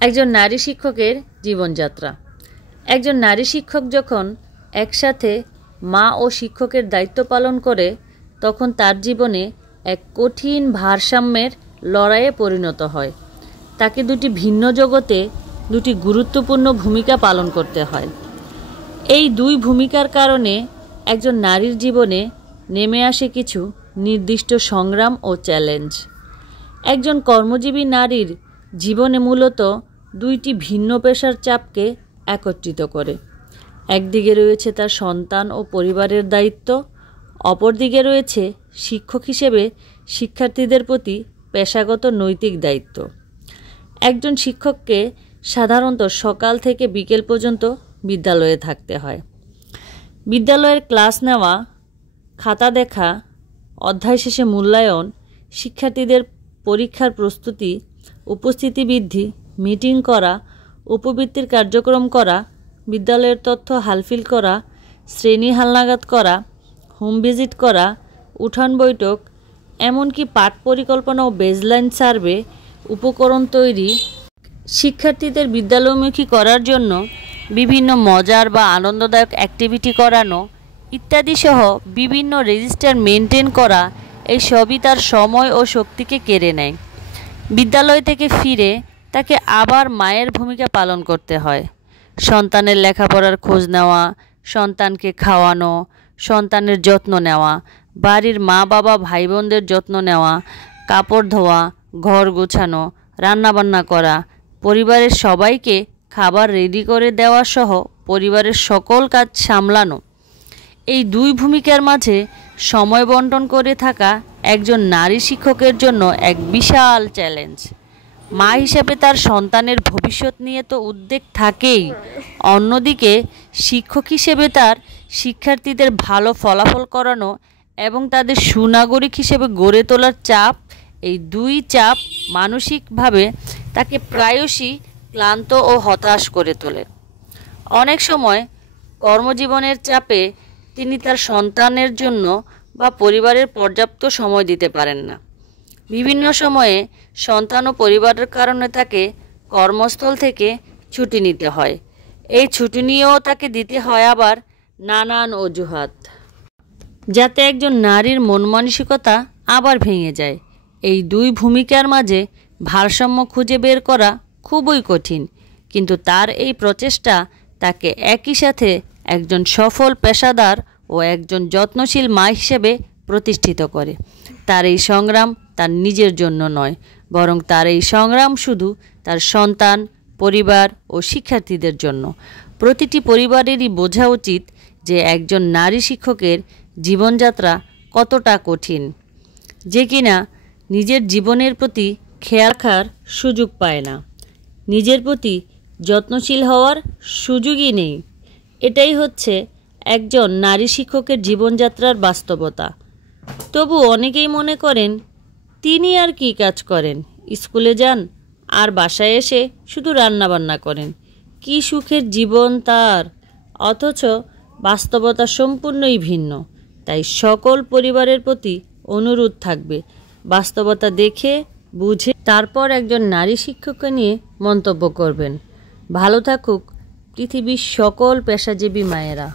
একজন নারী শিক্ষকের জীবনযাত্রা। একজন নারী শিক্ষক যখন একসাথে মা ও শিক্ষকের দায়িত্ব পালন করে, তখন তার জীবনে এক কঠিন ভারসাম্যের লড়াইয়ে পরিণত হয়। তাকে দুটি ভিন্ন জগতে দুটি গুরুত্বপূর্ণ ভূমিকা পালন করতে হয়। এই দুই ভূমিকার কারণে একজন নারীর জীবনে নেমে আসে কিছু নির্দিষ্ট সংগ্রাম ও চ্যালেঞ্জ। একজন কর্মজীবী নারীর জীবনে মূলত দুইটি ভিন্ন পেশার চাপকে একত্রিত করে। একদিকে রয়েছে তার সন্তান ও পরিবারের দায়িত্ব, অপরদিকে রয়েছে শিক্ষক হিসেবে শিক্ষার্থীদের প্রতি পেশাগত নৈতিক দায়িত্ব। একজন শিক্ষককে সাধারণত সকাল থেকে বিকেল পর্যন্ত বিদ্যালয়ে থাকতে হয়। বিদ্যালয়ের ক্লাস নেওয়া, খাতা দেখা, অধ্যায় শেষে মূল্যায়ন, শিক্ষার্থীদের পরীক্ষার প্রস্তুতি, উপস্থিতি বৃদ্ধি, মিটিং করা, উপবৃত্তির কার্যক্রম করা, বিদ্যালয়ের তথ্য হালফিল করা, শ্রেণী হালনাগাদ করা, হোম ভিজিট করা, উঠান বৈঠক, এমনকি পাঠ পরিকল্পনা ও বেজলাইন সার্ভে, উপকরণ তৈরি, শিক্ষার্থীদের বিদ্যালয়মুখী করার জন্য বিভিন্ন মজার বা আনন্দদায়ক অ্যাক্টিভিটি করানো ইত্যাদি সহ বিভিন্ন রেজিস্টার মেনটেন করা, এই সবই তার সময় ও শক্তিকে কেড়ে নেয়। বিদ্যালয় থেকে ফিরে তাকে আবার মায়ের ভূমিকা পালন করতে হয়। সন্তানের লেখাপড়ার খোঁজ নেওয়া, সন্তানকে খাওয়ানো, সন্তানের যত্ন নেওয়া, বাড়ির মা বাবা ভাই বোনদের যত্ন নেওয়া, কাপড় ধোয়া, ঘর গোছানো, রান্নাবান্না করা, পরিবারের সবাইকে খাবার রেডি করে দেওয়া সহ পরিবারের সকল কাজ সামলানো। এই দুই ভূমিকার মাঝে সময় বন্টন করে থাকা একজন নারী শিক্ষকের জন্য এক বিশাল চ্যালেঞ্জ। মা হিসেবে তার সন্তানের ভবিষ্যৎ নিয়ে তো উদ্বেগ থাকেই, অন্যদিকে শিক্ষক হিসেবে তার শিক্ষার্থীদের ভালো ফলাফল করানো এবং তাদের সুনাগরিক হিসেবে গড়ে তোলার চাপ, এই দুই চাপ মানসিকভাবে তাকে প্রায়শই ক্লান্ত ও হতাশ করে তোলে। অনেক সময় কর্মজীবনের চাপে তিনি তার সন্তানের জন্য বা পরিবারের পর্যাপ্ত সময় দিতে পারেন না। বিভিন্ন সময়ে সন্তান ও পরিবারের কারণে তাকে কর্মস্থল থেকে ছুটি নিতে হয়। এই ছুটি নিয়েও তাকে দিতে হয় আবার নানান অজুহাত, যাতে একজন নারীর মন মানসিকতা আবার ভেঙে যায়। এই দুই ভূমিকার মাঝে ভারসাম্য খুঁজে বের করা খুবই কঠিন, কিন্তু তার এই প্রচেষ্টা তাকে একই সাথে একজন সফল পেশাদার ও একজন যত্নশীল মা হিসেবে প্রতিষ্ঠিত করে। তার এই সংগ্রাম তার নিজের জন্য নয়, বরং তার এই সংগ্রাম শুধু তার সন্তান, পরিবার ও শিক্ষার্থীদের জন্য। প্রতিটি পরিবারেরই বোঝা উচিত যে একজন নারী শিক্ষকের জীবনযাত্রা কতটা কঠিন, যে কিনা নিজের জীবনের প্রতি খেয়াল রাখার সুযোগ পায় না, নিজের প্রতি যত্নশীল হওয়ার সুযোগই নেই। এটাই হচ্ছে একজন নারী শিক্ষকের জীবনযাত্রার বাস্তবতা। তবু অনেকেই মনে করেন তিনি আর কি কাজ করেন, স্কুলে যান আর বাসায় এসে শুধু রান্নাবান্না করেন, কি সুখের জীবন তার। অথচ বাস্তবতা সম্পূর্ণই ভিন্ন। তাই সকল পরিবারের প্রতি অনুরোধ থাকবে, বাস্তবতা দেখে বুঝে তারপর একজন নারী শিক্ষককে নিয়ে মন্তব্য করবেন। ভালো থাকুক পৃথিবীর সকল পেশাজীবী মায়েরা।